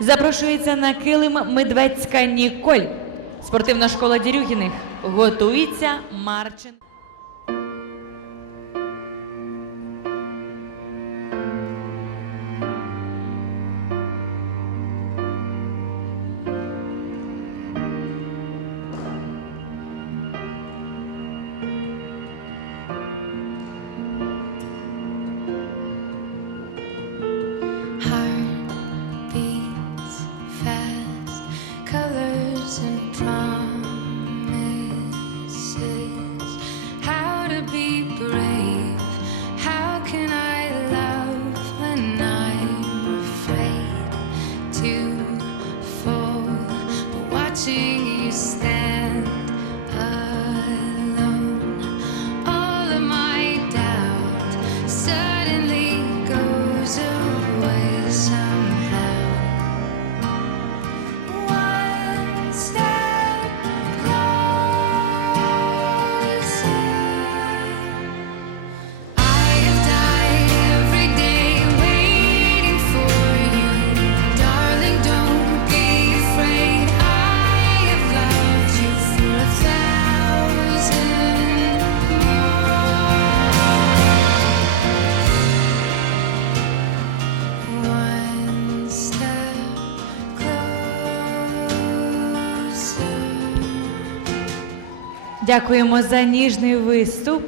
запрошується на килим Медведська Ніколь. Спортивна школа Дірюгіних готується Марчин. watching you stand. Дякуємо за ніжний виступ.